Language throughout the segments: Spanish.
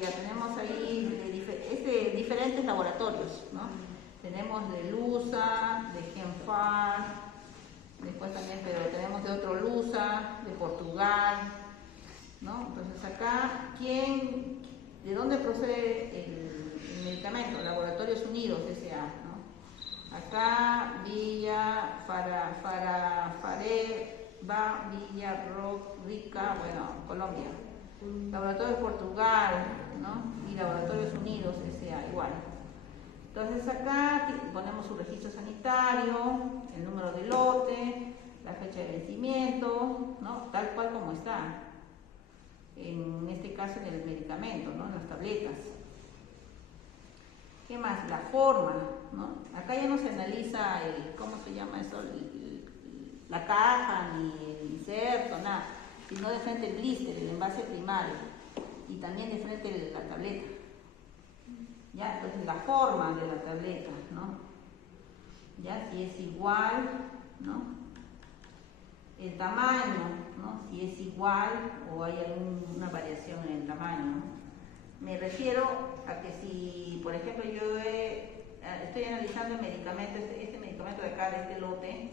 ya tenemos ahí de diferentes laboratorios, ¿no? Tenemos de LUSA, de Genfar, después también, pero tenemos de otro LUSA, de Portugal, ¿no? Entonces acá, ¿de dónde procede el medicamento? Laboratorios Unidos, S.A., ¿no? Acá Villa, Villa Rica, bueno, Colombia. Laboratorios Portugal, ¿no? Y Laboratorios Unidos, S.A., igual. Entonces acá ponemos su registro sanitario, el número de lote, la fecha de vencimiento, ¿no? Tal cual como está. En este caso en el medicamento, ¿no? En las tabletas. ¿Qué más? La forma, ¿no? Acá ya no se analiza ¿cómo se llama eso? La caja, ni el inserto, nada, sino de frente el blister, el envase primario, y también de frente la tableta. ¿Ya? Entonces la forma de la tableta, ¿no? ¿Ya? Si es igual, ¿no? El tamaño, ¿no? Si es igual o hay alguna variación en el tamaño, ¿no? Me refiero a que si, por ejemplo, yo estoy analizando el medicamento, este medicamento de acá, de este lote,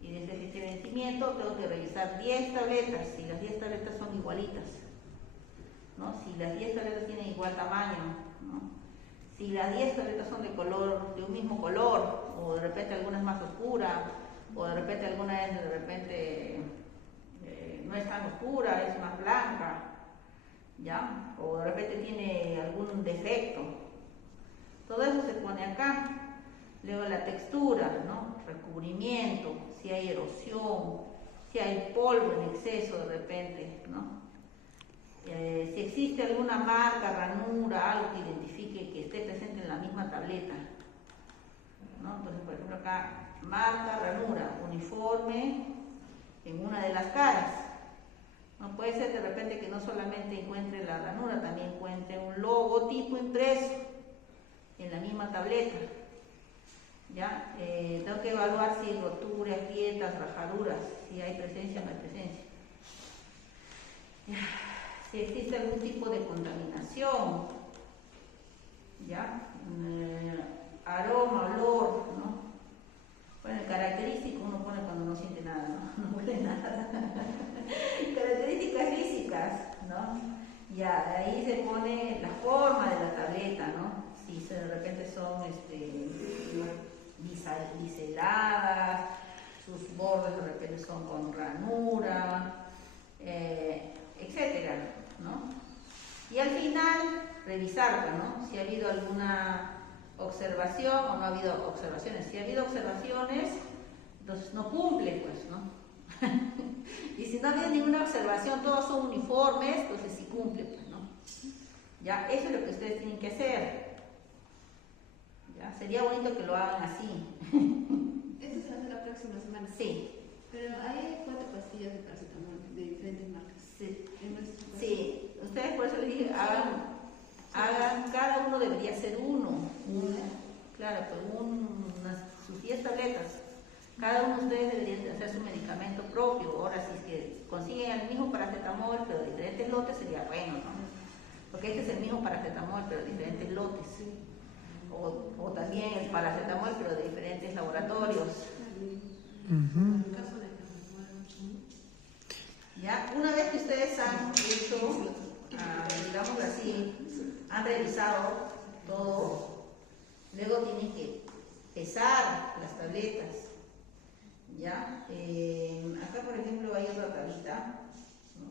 y desde este vencimiento tengo que revisar 10 tabletas, si las 10 tabletas son igualitas, ¿no? Si las 10 tabletas tienen igual tamaño, ¿no? Si las 10 tabletas son de un mismo color, o de repente alguna es más oscura, o de repente alguna es no es tan oscura, es más blanca, ¿ya? O de repente tiene algún defecto. Todo eso se pone acá. Luego la textura, ¿no? Recubrimiento, si hay erosión, si hay polvo en exceso de repente, ¿no? Si existe alguna marca, ranura, algo que identifique que esté presente en la misma tableta, ¿no? Entonces, por ejemplo, acá, marca, ranura, uniforme en una de las caras. No puede ser de repente que no solamente encuentre la ranura, también encuentre un logotipo impreso en la misma tableta. ¿Ya? Tengo que evaluar si hay roturas, grietas, rajaduras, si hay presencia o no hay presencia. Si existe algún tipo de contaminación, ¿ya? Aroma, olor, ¿no? Bueno, el característico uno pone cuando no siente nada, ¿no? No huele nada. Características físicas, ¿no? Ya, de ahí se pone la forma de la tableta, ¿no? Si de repente son biseladas, sus bordes de repente son con ranura, etcétera, ¿no? Y al final, revisarla, ¿no? Si ha habido alguna observación o no ha habido observaciones. Si ha habido observaciones, entonces no cumple, pues, ¿no? Y si no ha habido ninguna observación, todos son uniformes, entonces sí cumple, pues, ¿no? Ya, eso es lo que ustedes tienen que hacer. ¿Ya? Sería bonito que lo hagan así. Esto se hace la próxima semana. Sí. Pero hay 4 pastillas de paracetamol de diferentes marcas. Sí. Sí. Ustedes por eso les dije, hagan, cada uno debería ser uno. Claro, pues sus 10 tabletas. Cada uno de ustedes debería hacer su medicamento propio. Ahora, si es que consiguen el mismo paracetamol, pero diferentes lotes, sería bueno, ¿no? Porque este es el mismo paracetamol, pero diferentes lotes. O también el paracetamol, pero de diferentes laboratorios. ¿Ya? Una vez que ustedes han hecho, digamos así, han revisado todo, luego tienen que pesar las tabletas. ¿Ya? Acá, por ejemplo, hay otra tablita, ¿no?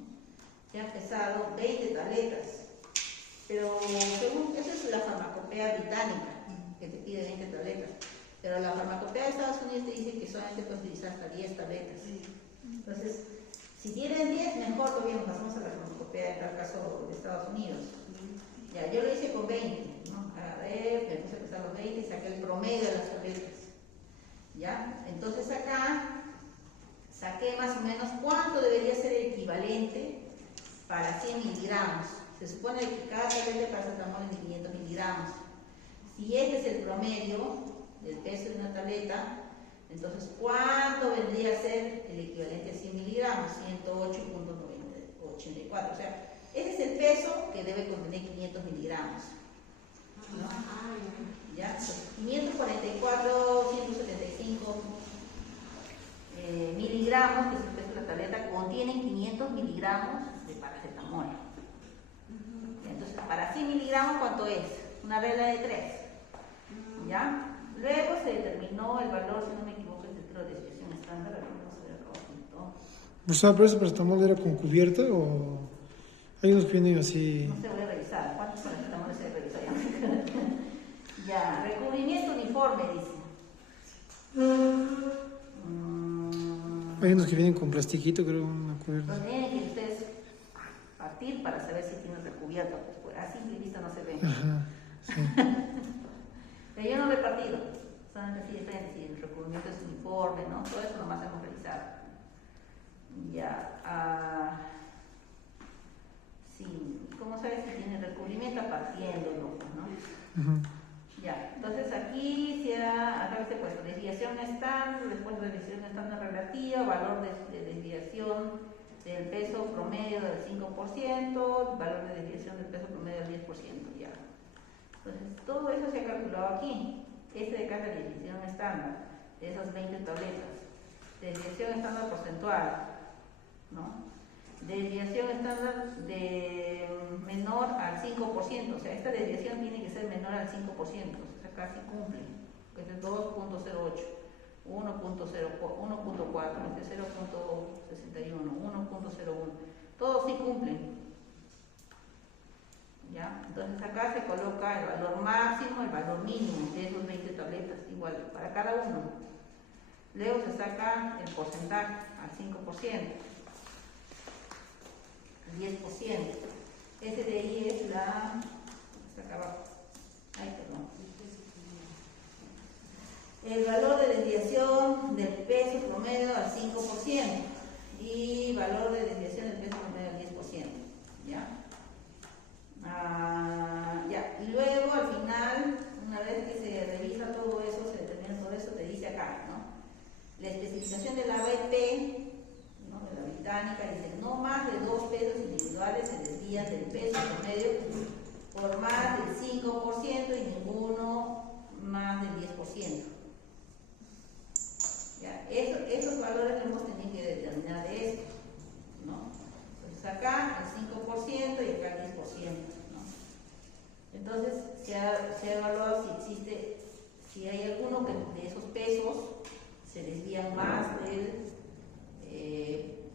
Se han pesado 20 tabletas, pero según, esa es la farmacopea británica, que te pide 20 tabletas, pero la farmacopea de Estados Unidos te dice que solamente puedes utilizar hasta 10 tabletas. Entonces, si tienen 10, mejor todavía nos pasamos a la farmacopea, en tal caso de Estados Unidos. Ya, yo lo hice con 20, ¿no? Agarré, me puse a pesar los 20 y saqué el promedio de las tabletas. ¿Ya? Entonces acá saqué más o menos cuánto debería ser el equivalente para 100 miligramos. Se supone que cada tableta de paracetamol es de 500 miligramos. Si este es el promedio del peso de una tableta, entonces ¿cuánto vendría a ser el equivalente a 100 miligramos? 108.84. O sea, ese es el peso que debe contener 500 miligramos. ¿No? ¿Ya? Entonces, 544, 175 miligramos, que es el peso de la tableta, contienen 500 miligramos de paracetamol. Entonces, para 100 miligramos, ¿cuánto es? Una regla de 3. ¿Ya? Luego se determinó el valor, si no me equivoco, es de desviación estándar. Vamos a ver acá. ¿Pero ese paracetamol era con cubierta o hay unos que vienen así? No se voy a revisar. ¿Cuántos paracetamoles se revisó? Ya, recubrimiento uniforme, dice. Hay unos que vienen con plastiquito, creo, una cubierta. Los tienen que ustedes partir para saber si tienen recubierto. Pues, a simple vista no se ve. Ajá, sí. Pero yo no lo he partido. Son así diferentes. Si el recubrimiento es uniforme, ¿no? Todo eso nomás hemos revisado. Ya. Sí. ¿Cómo sabes si tiene recubrimiento? Partiéndolo, ¿no? Ajá. Ya, entonces aquí si era, acá dice pues desviación estándar, después de desviación estándar relativa, valor de desviación del peso promedio del 5%, valor de desviación del peso promedio del 10%, ya. Entonces todo eso se ha calculado aquí. Este de acá es la desviación estándar, de esas 20 tabletas. Desviación estándar porcentual, ¿no? Desviación estándar de menor al 5%, o sea, esta desviación tiene que ser menor al 5%, o sea, casi cumple, que es 2.08, 1.04, este 0.61, 1.01, todos sí cumplen. ¿Ya? Entonces acá se coloca el valor máximo, el valor mínimo de esos 20 tabletas, igual para cada uno. Luego se saca el porcentaje al 5%. 10%. Ese de ahí es la... Está acá abajo. Ay, perdón. El valor de desviación del peso promedio al 5% y valor de desviación del peso promedio al 10%. ¿Ya? Ya. Y luego al final, una vez que se revisa todo eso, se determina todo eso, te dice acá, ¿no? La especificación de la BP, ¿no? De la británica, dice no más de 2 pesos individuales se desvían del peso promedio por más del 5% y ninguno más del 10%. ¿Ya? Esos valores hemos tenido que determinar de esto, ¿no? Entonces acá el 5% y acá el 10%, ¿no? Entonces se ha evaluado si existe, si hay alguno que de esos pesos se desvían más del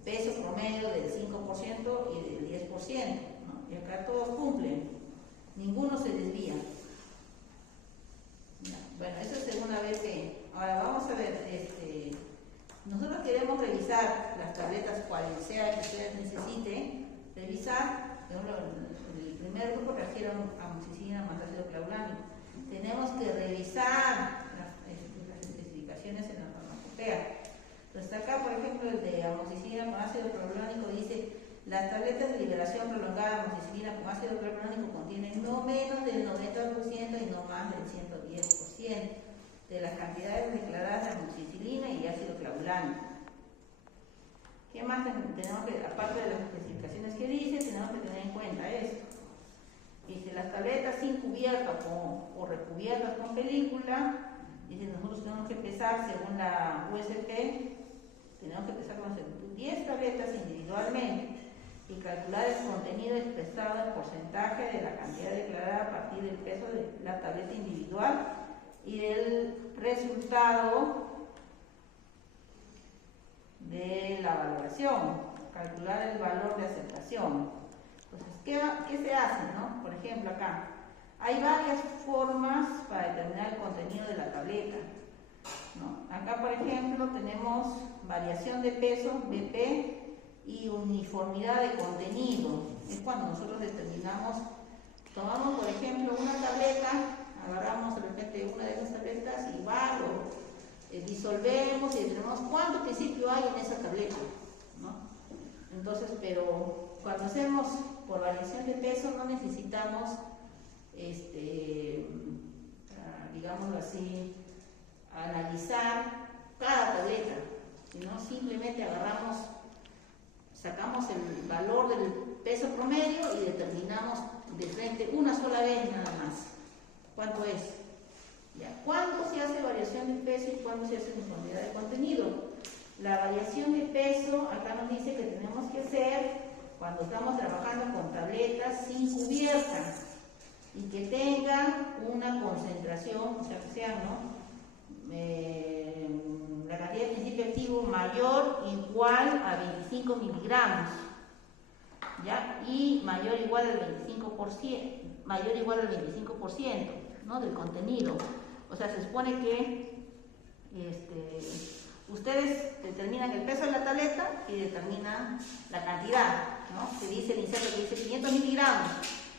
peso promedio del 5% y del 10%, ¿no? Y acá todos cumplen, ninguno se desvía. Ya. Bueno, eso es según la BP. Ahora vamos a ver, nosotros queremos revisar las tabletas, cual sea que ustedes necesiten, revisar, por ejemplo, el primer grupo trajeron amoxicilina más ácido clavulano. Tenemos que revisar las especificaciones en la farmacopea. Entonces acá, por ejemplo, el de amoxicilina con ácido clavulónico dice las tabletas de liberación prolongada de amoxicilina con ácido clavulónico contienen no menos del 90% y no más del 110% de las cantidades declaradas de amoxicilina y ácido clavulánico. ¿Qué más tenemos que, aparte de las especificaciones que dice, tenemos que tener en cuenta esto? Dice las tabletas sin cubierta o recubiertas con película, dice nosotros tenemos que pesar según la USP, tenemos que pesar con 10 tabletas individualmente y calcular el contenido expresado en porcentaje de la cantidad declarada a partir del peso de la tableta individual y del resultado de la valoración, calcular el valor de aceptación. Entonces, ¿qué se hace, no? Por ejemplo, acá hay varias formas para determinar el contenido de la tableta, ¿no? Acá, por ejemplo, tenemos variación de peso, BP, y uniformidad de contenido. Es cuando nosotros determinamos, tomamos, por ejemplo, una tableta, agarramos de repente una de esas tabletas y disolvemos y determinamos cuánto principio hay en esa tableta, ¿no? Entonces, pero cuando hacemos por variación de peso no necesitamos, digámoslo así, analizar cada tableta, sino simplemente agarramos sacamos el valor del peso promedio y determinamos de frente una sola vez nada más. ¿Cuánto es? ¿Ya? ¿Cuándo se hace variación de peso y cuándo se hace uniformidad de contenido? La variación de peso, acá nos dice que tenemos que hacer cuando estamos trabajando con tabletas sin cubierta y que tengan una concentración, o sea, que sean, ¿no? La cantidad de principio activo mayor o igual a 25 miligramos, ¿ya? Y mayor o igual al 25%, ¿no? Del contenido. O sea, se supone que ustedes determinan el peso de la tableta y determinan la cantidad, ¿no? Que dice el inserto que dice 500 miligramos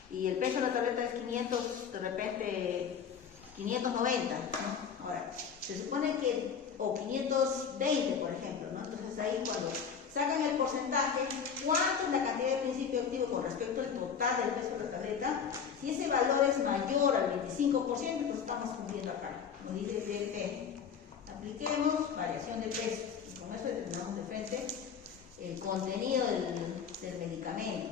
y el peso de la tableta es 500, de repente 590, ¿no? Ahora, se supone que, o 520, por ejemplo, ¿no? Entonces ahí cuando sacan el porcentaje, cuánto es la cantidad de principio activo con respecto al total del peso de la tableta, si ese valor es mayor al 25%, entonces estamos cumpliendo acá. Nos dice que apliquemos variación de peso, y con eso determinamos de frente el contenido del medicamento.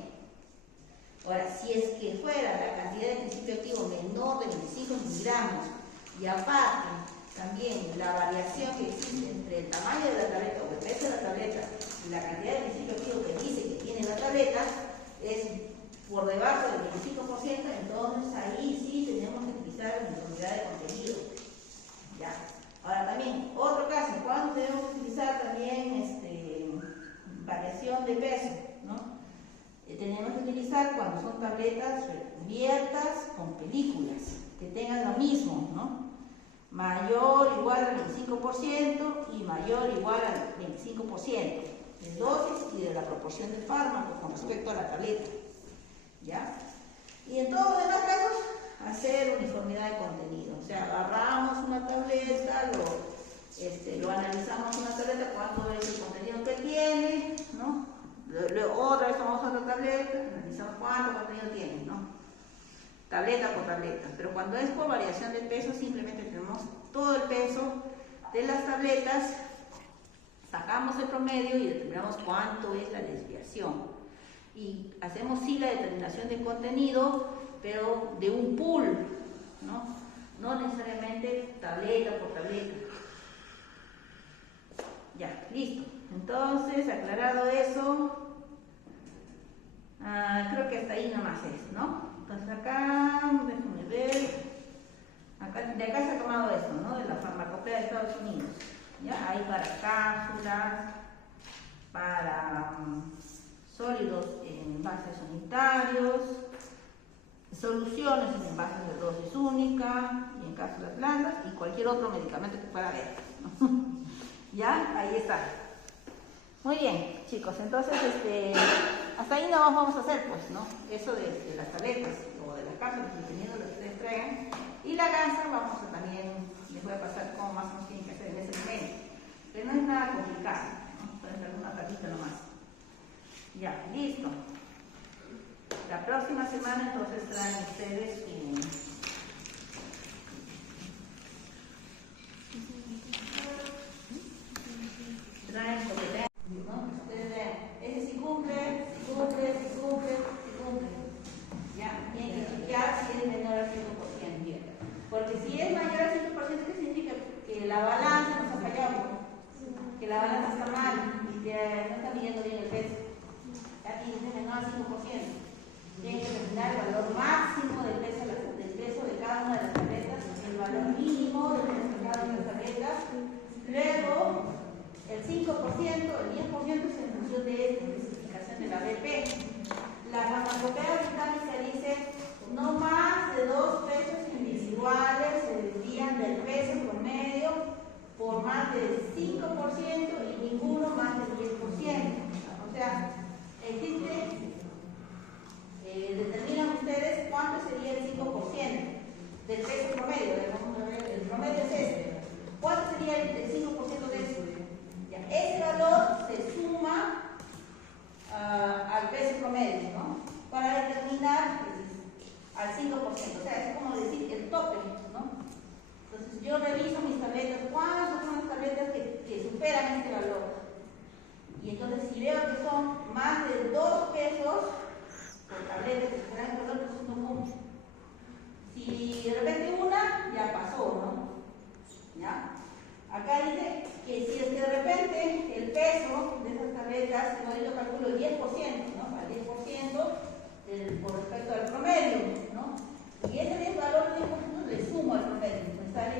Ahora, si es que fuera la cantidad de principio activo menor de 25 miligramos y aparte también la variación que existe entre el tamaño de la tableta o el peso de la tableta y la cantidad de principio activo que dice que tiene la tableta es por debajo del 25%, entonces ahí sí tenemos que utilizar la uniformidad de contenido. ¿Ya? Ahora también, otro caso, ¿cuándo tenemos que utilizar también variación de peso? ¿No? Tenemos que utilizar cuando son tabletas recubiertas con películas, que tengan lo mismo, ¿no? Mayor o igual al 25% y mayor o igual al 25% de dosis y de la proporción de fármaco con respecto a la tableta. ¿Ya? Y en todos los demás casos, hacer uniformidad de contenido. O sea, agarramos una tableta, lo analizamos una tableta, cuánto es el contenido que tiene, ¿no? Luego otra vez tomamos otra tableta, analizamos cuánto contenido tiene, ¿no? Tableta por tableta. Pero cuando es por variación de peso, simplemente tenemos todo el peso de las tabletas, sacamos el promedio y determinamos cuánto es la desviación. Y hacemos sí la determinación de contenido, pero de un pool, ¿no? No necesariamente tableta por tableta. Ya, listo. Entonces, aclarado eso, creo que hasta ahí nomás es, ¿no? Entonces acá, déjenme ver, de acá se ha tomado eso, ¿no? De la farmacopea de Estados Unidos. ¿Ya? Hay para cápsulas, para sólidos en envases unitarios, soluciones en envases de dosis única y en cápsulas blandas y cualquier otro medicamento que pueda haber, ¿no? ¿Ya? Ahí está. Muy bien, chicos, entonces hasta ahí no vamos a hacer, pues, ¿no? Eso de las tabletas o de las cápsulas, dependiendo de lo que ustedes traigan. Y la gasa, vamos a también, les voy a pasar cómo más o menos tienen que hacer en ese momento. Pero no es nada complicado, ¿no? Pueden hacer una tablita nomás. Ya, listo. La próxima semana entonces traen ustedes traen lo que vean, ¿no? Ustedes vean, ese sí cumple, sí cumple, sí cumple, sí cumple. Ya, tienen que chequear si es menor al 5%. Porque si es mayor al 5%, ¿qué significa? Que la balanza nos ha fallado, que la balanza está mal y que no está midiendo bien el peso. Ya tiene menor al 5%. Tienen que determinar el valor máximo del peso de cada una de las tabletas, el valor mínimo del peso de cada una de las tabletas. Luego, el 5%, el 10% es en función de especificación de la BP. La farmacopea británica dice no más de 2 pesos individuales se desvían del peso promedio por más del 5% y ninguno más del 10%. O sea, existe, determinan ustedes cuánto sería el 5% del peso promedio. Vamos a ver, el promedio es este. ¿Cuánto sería el 5% de eso? Ya, ese valor se suma al peso promedio, ¿no? Para determinar al 5%. O sea, es como decir el tope, ¿no? Entonces yo reviso mis tabletas, ¿cuáles son las tabletas que superan este valor? Y entonces si veo que son más más de 2 pesos por tableta, que será en color, pues no mucho. Si de repente una, ya pasó, ¿no? ¿Ya? Acá dice que si es que de repente el peso de esas tabletas, yo calculo el 10%, ¿no? Al 10% con respecto al promedio, ¿no? Y ese valor de 10% le sumo al promedio, me sale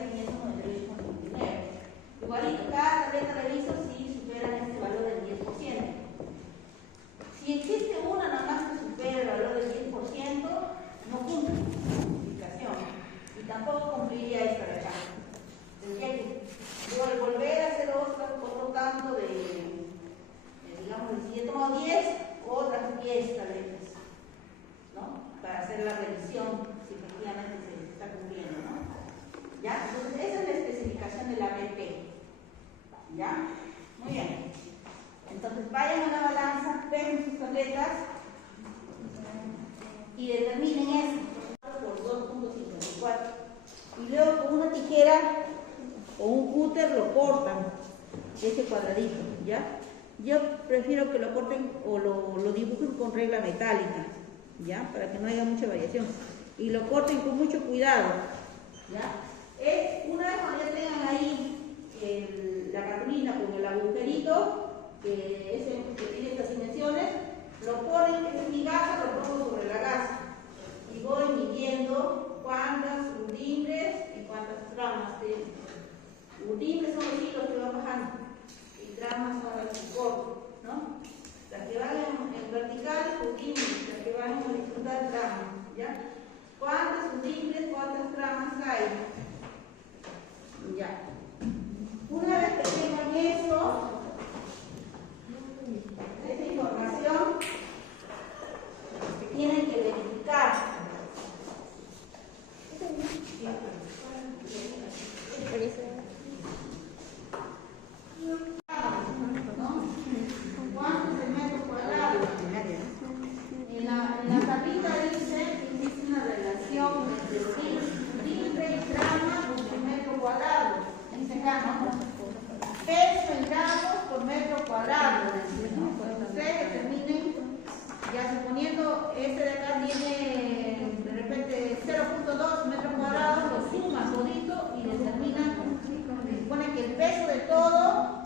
598,59. Igualito, cada tableta reviso si superan este valor del 10%. Si existe una nada más que supere el valor del 10%, no cumple la y tampoco cumpliría esta de acá. Tendría que volver a hacer otro tanto digamos, si yo tomo 10, otras 10 tabletas, ¿no? Para hacer la revisión, si efectivamente se está cumpliendo, ¿no? ¿Ya? Entonces, esa es la especificación de la BP. ¿Ya? Muy bien. Entonces, vayan a la balanza, peguen sus tabletas y determinen esto por 2.54. Y luego con una tijera o un cúter lo cortan, ese cuadradito, ¿ya? Yo prefiero que lo corten o lo dibujen con regla metálica, ¿ya? Para que no haya mucha variación. Y lo corten con mucho cuidado, ¿ya? Una vez cuando ya tengan ahí la cartulina con el agujerito, que tiene estas dimensiones, lo ponen, esta es mi gasa, lo pongo sobre la gasa. Y voy midiendo cuántas urdimbres y cuántas tramas tiene. Urdimbres son los hilos que van bajando y tramas son las que corto, ¿no? Las que van en vertical, urdimbres, las que van en horizontal, tramas, ¿ya? ¿Cuántas urdimbres, cuántas tramas hay? Ya. Una vez que tengan eso, esa información, tienen que verificar. ¿Cuánto es el metro cuadrado? En la tablita dice que existe una relación entre timbre y trama por metro cuadrado. Dice acá, ¿no? Peso en gramos por metro cuadrado. Ustedes determinen, ya suponiendo este de acá tiene de repente 0.2 metros cuadrados, lo suman todito y determinan, supone que el peso de todo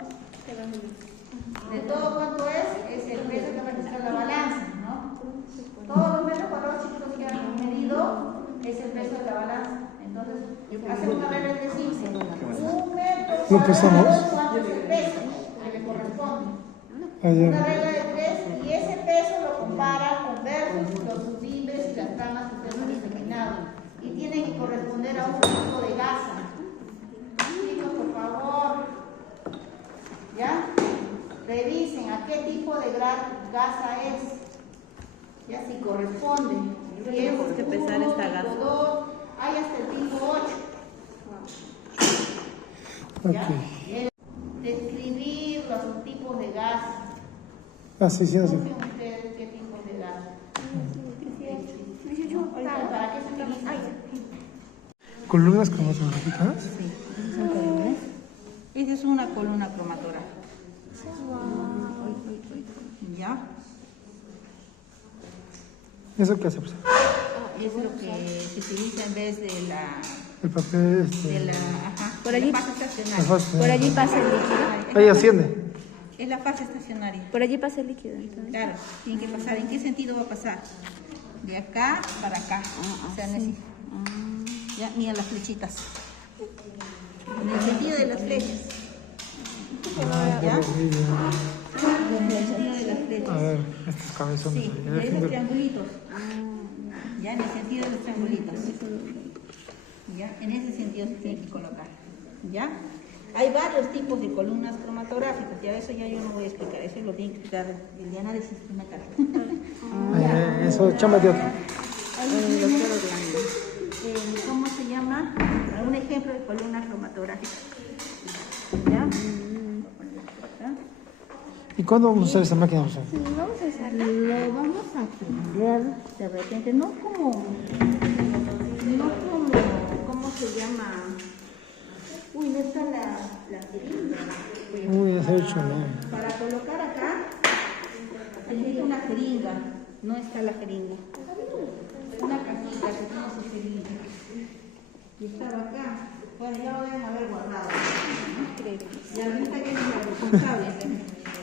cuánto es el peso que va a registrar la balanza, ¿no? Todos los metros cuadrados chicos que han medido es el peso de la balanza. Entonces, hacemos una regla de 5. Un metro cuadrado, ¿cuánto es el peso que le corresponde? Una regla de 3 y ese peso lo compara con versus los urdimbres y las tramas que ustedes han determinado. Y tienen que corresponder a un tipo de gasa. Chicos, por favor, ¿ya? Revisen a qué tipo de gasa es. Ya si corresponde. Tenemos que pesar esta gasa. Hay hasta el tipo 8. ¿Ya? Ok. Describir los tipos de gas. Ah, sí, sí, sí. Ustedes qué tipos de gas. ¿Para qué se utilizan? ¿Columnas cromatográficas? Sí, son columnas. Esa es una columna cromatográfica. ¿Ya? ¿Eso qué hace? Pues? Es lo que se utiliza en vez de El papel, Por allí, la fase estacionaria. la fase. por allí pasa el líquido. Ahí asciende. Es la fase estacionaria. Por allí pasa el líquido. Entonces. Claro, tiene que pasar. ¿En qué sentido va a pasar? De acá para acá. O sea, ya, ni a las flechitas. En el sentido de las flechas. ¿Ya? En el sentido de las flechas. A ver, estos cabezones. Sí, ahí. A ver, de esos fíjate. triangulitos. Ya, en el sentido de los triangulitos. Ya, en ese sentido se tiene que colocar. ¿Ya? Hay varios tipos de columnas cromatográficas, ya eso ya yo no voy a explicar, eso lo tiene que explicar el de análisis de una carta. Eso, chamba de otro. ¿Cómo se llama? Un ejemplo de columna cromatográfica. ¿Ya? ¿Y cuándo vamos a usar esa máquina? José? Vamos a usarla. Lo vamos a aprender de repente, no como, ¿cómo se llama? Uy, no está la cilindra. Uy, ya se ha hecho, ¿no? Para colocar acá, Se necesita una jeringa, no está la jeringa. Una cajita que tiene su jeringa. Y estaba acá. Bueno, ya lo deben haber guardado. ¿No? Y ahorita que es la responsable.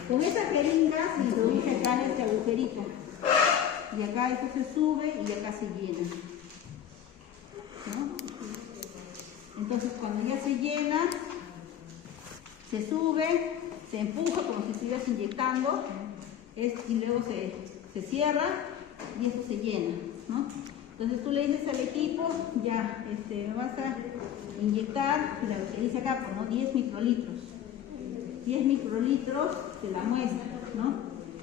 Con esa jeringa se introduce acá en este agujerito. Y acá esto se sube y acá se llena. ¿No? Entonces cuando ya se llena, se sube, se empuja como si estuvieras inyectando, y luego se cierra y esto se llena, ¿no? Entonces tú le dices al equipo, ya, me vas a inyectar, lo que dice acá, pues, ¿no? 10 microlitros. 10 microlitros de la muestra, ¿no?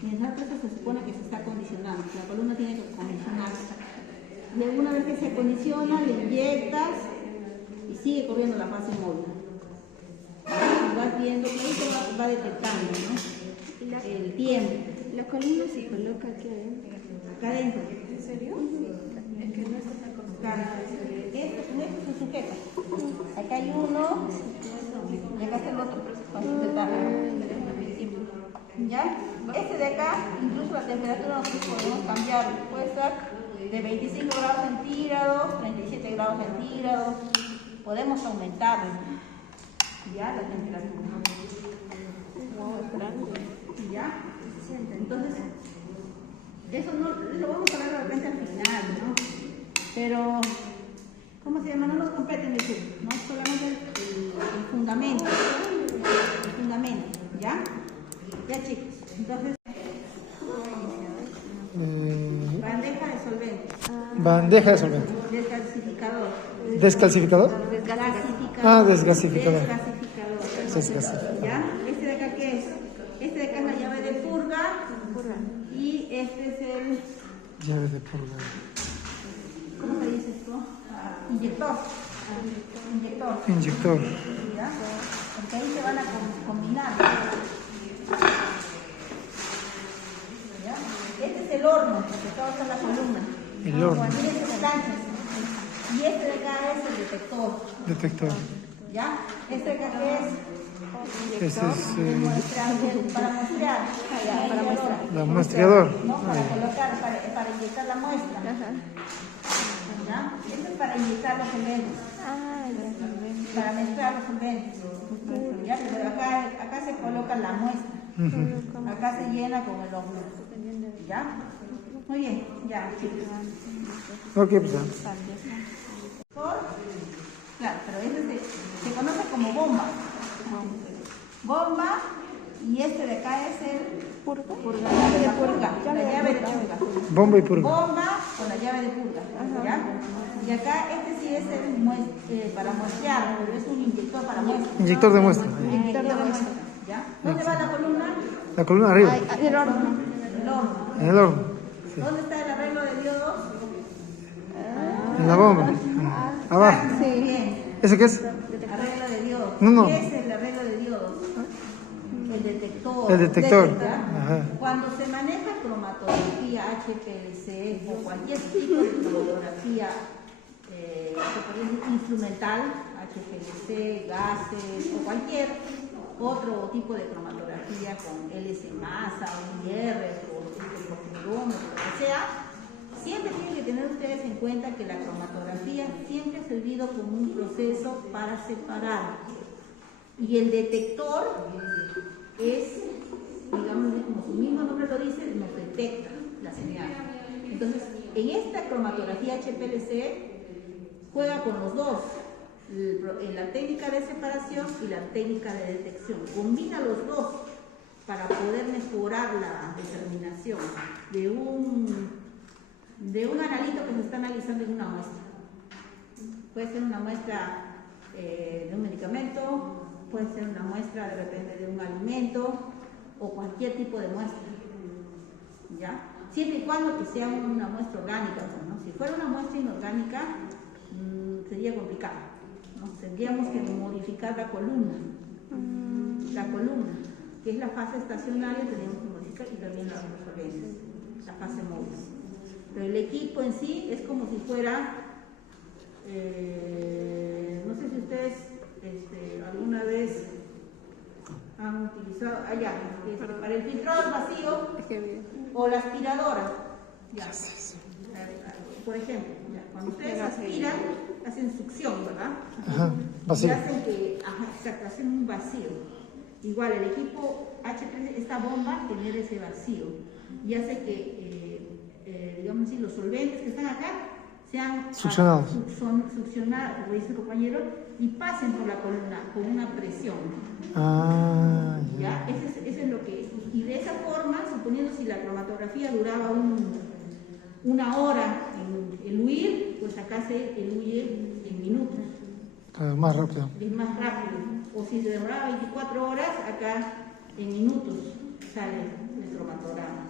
Mientras eso se supone que se está acondicionando, la columna tiene que acondicionarse. Y alguna vez que se acondiciona, le inyectas y sigue corriendo la fase móvil. Y vas viendo, que ahí va detectando, ¿no? El tiempo. La columna se coloca aquí adentro. Acá adentro. ¿En serio? Sí. Es que no se está colocando. Claro. Esto se sujeta. Acá hay uno y acá está el otro. ¿Ya? Este de acá, incluso la temperatura nosotros podemos cambiar. Puede estar de 25 grados centígrados, 37 grados centígrados. Podemos aumentar ya la temperatura. ¿Ya? Entonces, eso no lo vamos a ver de repente al final, ¿no? Pero, ¿cómo se llama? No nos compete en el curso, ¿no? Solamente el fundamento. El fundamento, ¿ya? Ya, chicos. Entonces, bandeja de solventes. Bandeja de solvente. Desgasificador. ¿Descalcificador? Desgasificador. Ah, desgasificador. Desgasificador. Desgasificador. ¿Ya? ¿Este de acá qué es? Este de acá es la llave de purga. Y este es el... Llave de purga. ¿Cómo se dice esto? Inyector. Inyector. Inyector. ¿Ya? Porque ahí se van a combinar. ¿Ya? Este es el horno, que todo está en la columna. El horno. Y este es el gancho. Y este de acá es el detector. Detector. ¿Ya? Este de acá ¿qué es? Ese es Para muestrear. Para muestrar. la muestreador. No, para colocar, para inyectar la muestra. ¿Ya? Este es para inyectar los solventes. Para mezclar los solventes. ¿Ya? Pero acá se coloca la muestra. Acá se llena con el horno. ¿Ya? Muy bien, ya, chicos. Ok, pues. Claro, pero ese se conoce como bomba. Bomba, y este de acá es el purga. La llave de purga. La llave de purga. Bomba y purga. Bomba con la llave de purga. ¿Ya? Y acá este sí es el para muestrear, pero es un inyector para muestra. Inyector de muestra. Inyector de muestra. ¿Ya? ¿Dónde va la columna? La columna arriba. El horno. El horno. En el horno. Sí. ¿Dónde está el arreglo de diodos? En la bomba. Abajo. Sí. Bien. ¿Ese qué es? Arreglo de diodos. No. ¿Qué es el arreglo de diodos? El detector. El detector. ¿Ya? Ajá. Cuando se maneja cromatografía HPLC o cualquier tipo de cromatografía se puede decir instrumental, HPLC, gases o cualquier otro tipo de cromatografía con LC masa, o IR o porfiriómetro, lo que sea, siempre tienen que tener ustedes en cuenta que la cromatografía siempre ha servido como un proceso para separar. Y el detector es, digamos, como su mismo nombre lo dice, nos detecta la señal. Entonces, en esta cromatografía HPLC juega con los dos, la técnica de separación y la técnica de detección. Combina los dos para poder mejorar la determinación de un analito que se está analizando en una muestra. Puede ser una muestra de un medicamento, puede ser una muestra de repente de un alimento o cualquier tipo de muestra. ¿Ya? Siempre y cuando que sea una muestra orgánica, ¿no? Si fuera una muestra inorgánica, sería complicado, ¿no? Tendríamos que modificar la columna, que es la fase estacionaria, tenemos que modificar, y también los solventes, la fase móvil. Pero el equipo en sí es como si fuera, no sé si ustedes alguna vez han utilizado allá, para el filtrado al vacío Es que o la aspiradora. Ya. Por ejemplo, ya, cuando ustedes aspiran, hacen succión, ¿verdad? Ajá, vacío. Y hacen que, exacto, hacen un vacío. Igual el equipo H3, esta bomba genera ese vacío y hace que, digamos así, los solventes que están acá sean succionados, succionados, como dice el compañero, y pasen por la columna con una presión. Ah, ¿Ya? Ese es lo que es. Y de esa forma, suponiendo si la cromatografía duraba una hora en huir, pues acá se huye en minutos. más rápido. Es más rápido. O si se demoraba 24 horas, acá en minutos sale el cromatograma.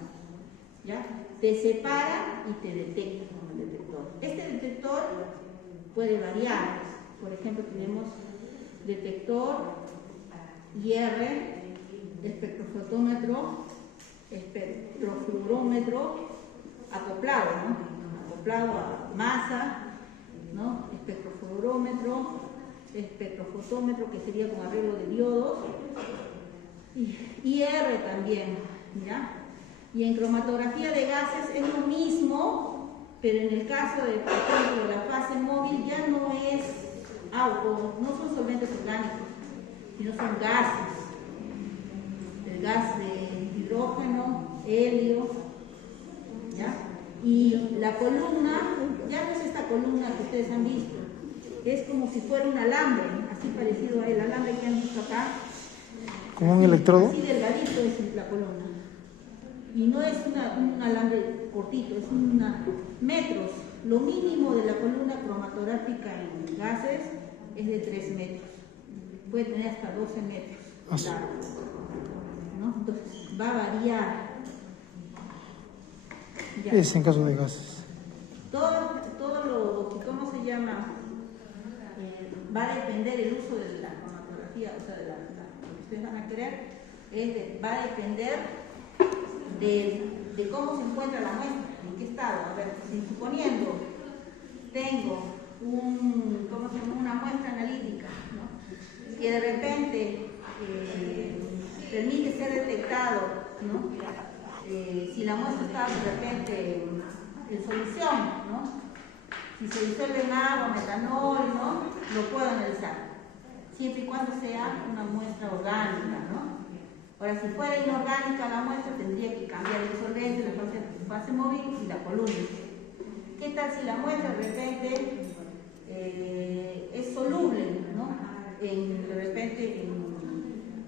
¿Ya? Te separa y te detecta con el detector. Este detector puede variar. Por ejemplo, tenemos detector IR, espectrofotómetro, espectrofluorómetro acoplado, ¿no? Acoplado a masa, ¿no? Espectrofluorómetro, espectrofotómetro, que sería con arreglo de diodos, y IR también, ¿ya? Y en cromatografía de gases es lo mismo, pero en el caso de, por ejemplo, de la fase móvil ya no es agua, no son solventes orgánicos, sino son gases. El gas de hidrógeno, helio, ¿ya? Y la columna, ya no es esta columna que ustedes han visto, es como si fuera un alambre, así parecido al alambre que han visto acá. ¿Como un electrodo? Así delgadito es la columna. Y no es un alambre cortito, es metros. Lo mínimo de la columna cromatográfica en gases es de 3 metros. Puede tener hasta 12 metros largo, ¿no? Entonces va a variar. Ya. Es en caso de gases. Todo lo que, ¿cómo se llama? Va a depender el uso de la cromatografía, o sea, de lo que ustedes van a querer, va a depender de cómo se encuentra la muestra, en qué estado. A ver, si suponiendo tengo una muestra analítica, ¿no? Que de repente permite ser detectado, ¿no? Si la muestra está de repente en solución, ¿no? Si se disuelve en agua, metanol, ¿no? Lo puedo analizar, siempre y cuando sea una muestra orgánica, ¿no? Ahora, si fuera inorgánica la muestra, tendría que cambiar el solvente, la fase móvil y la columna. ¿Qué tal si la muestra de repente es soluble, ¿no? De repente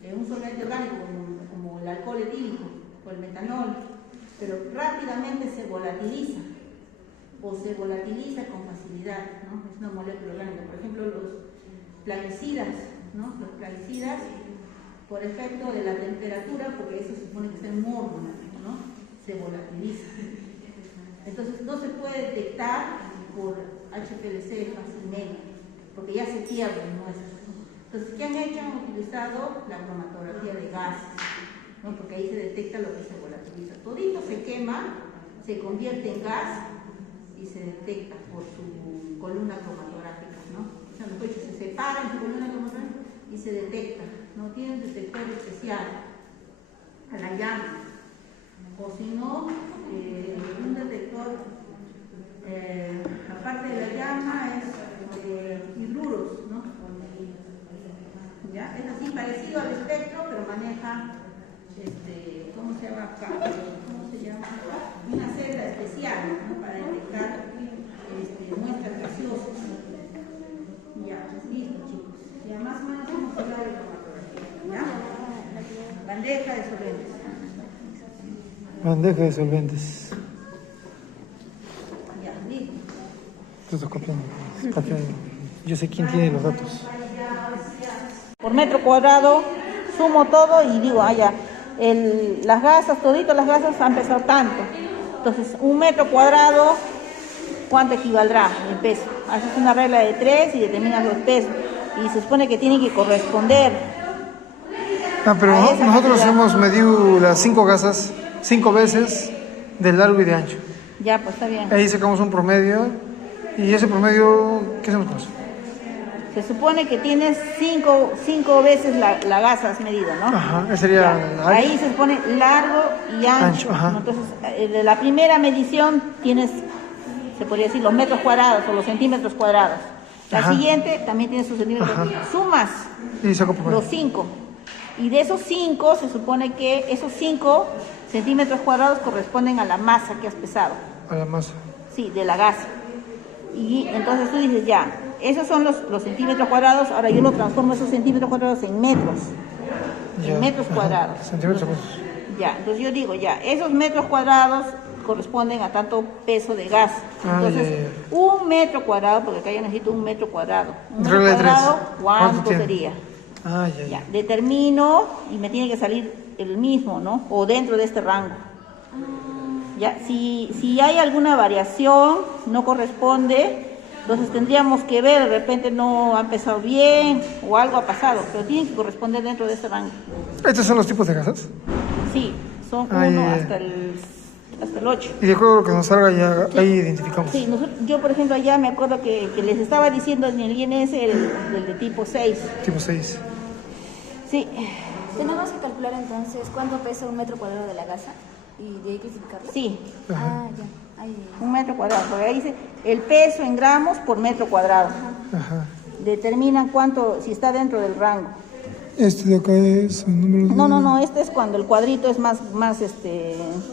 en un solvente orgánico como el alcohol etílico o el metanol, pero rápidamente se volatiliza o se volatiliza con facilidad, ¿no? Es una molécula orgánica. Por ejemplo, los plaguicidas, ¿no? Los plaguicidas, por efecto de la temperatura, porque eso se supone que está en morno, ¿no? Se volatiliza. Entonces no se puede detectar por HPLC fácilmente, porque ya se pierden muestras. Entonces, ¿qué han hecho? Han utilizado la cromatografía de gases, ¿no? Porque ahí se detecta lo que se volatiliza. Todito se quema, se convierte en gas y se detecta por su columna cromatográfica, ¿no? O sea, mejor dicho, se separa en su columna cromatográfica y se detecta, ¿no? Tiene un detector especial a la llama, o si no, un detector, aparte de la llama, es hidruros, ¿no? ¿Ya? Es así parecido al espectro, pero maneja, ¿cómo se llama acá? ¿Cómo se llama? Una celda especial, ¿no? Para detectar muestras gaseosas. Ya, pues listo, chicos. Ya más o menos vamos a hablar de cromatografía, ¿ya? Bandeja de solventes. Bandeja de solventes. Ya, listo. Tú estás copiando. Para que yo sé quién tiene los datos. Por metro cuadrado sumo todo y digo, ya, las gasas, toditas las gasas han pesado tanto. Entonces, 1 metro cuadrado, ¿cuánto equivaldrá en peso? Haces una regla de 3 y determinas los pesos. Y se supone que tiene que corresponder. Pero a esa nosotros cantidad. hemos medido las 5 gasas 5 veces de largo y de ancho. Ya, pues está bien. Ahí sacamos un promedio y ese promedio, ¿qué hacemos con eso? Se supone que tienes cinco veces la gasa has medido, ¿no? Ajá, ese sería Ya. Ahí se supone largo y ancho. Ancho, ajá. ¿no? Entonces, de la primera medición tienes, se podría decir, los metros cuadrados o los centímetros cuadrados. La Ajá. siguiente también tiene sus centímetros. Ajá. Sumas Y saco por los 5. Y de esos 5, se supone que esos 5 centímetros cuadrados corresponden a la masa que has pesado. a la masa. Sí, de la gasa. Y entonces tú dices, ya, esos son los centímetros cuadrados, ahora yo lo transformo esos centímetros cuadrados en metros. Ya, En metros ajá. cuadrados. Centímetros Entonces, cuadrados. ya, entonces yo digo, ya, esos metros cuadrados corresponden a tanto peso de gas. Ah, Entonces, ya. un metro cuadrado, porque acá yo necesito un metro cuadrado. Un metro Regla de tres. cuadrado, ¿Cuánto ¿cuánto tiene? sería? Ah, ya, Ya, ya. determino y me tiene que salir el mismo, ¿no? O dentro de este rango. Ya, si hay alguna variación, no corresponde, entonces tendríamos que ver, de repente no ha empezado bien o algo ha pasado, pero tiene que corresponder dentro de este rango. ¿Estos son los tipos de gasas? Sí, son Ah, 1 ya. hasta el 8. Y de acuerdo a lo que nos salga ya, ahí identificamos. Sí, yo por ejemplo allá me acuerdo que les estaba diciendo en el INS el de tipo 6. Tipo 6. Sí, Tenemos que calcular entonces cuánto pesa un metro cuadrado de la gasa y de ahí clasificarlo. sí, Ah, ya. Ahí. 1 metro cuadrado, porque ahí dice el peso en gramos por metro cuadrado. Ajá. Determinan cuánto, si está dentro del rango. Este de acá es un número de... No, este es cuando el cuadrito es más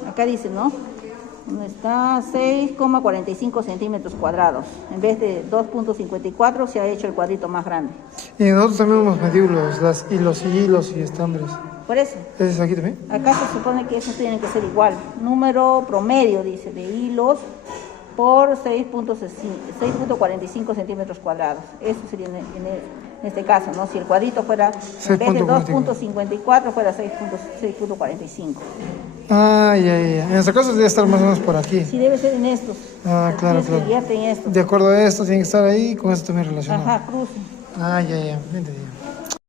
acá dice, ¿no? Donde está 6,45 centímetros cuadrados. En vez de 2,54 se ha hecho el cuadrito más grande. Y nosotros también hemos medido los hilos y estambres. Por eso, ¿Ese es aquí también? acá se supone que esos tienen que ser igual. Número promedio, dice, de hilos por 6,45 centímetros cuadrados. Eso sería en este caso, ¿no? Si el cuadrito fuera, en vez de 2,54 fuera 6,45. Ah, ya. En este caso debe estar más o menos por aquí. Sí, debe ser en estos. Ah, claro, Tienes que claro. guiarte en estos. De acuerdo a esto, tiene que estar ahí, con esto también relacionado. Ajá, cruce. Ah, ya, entendí.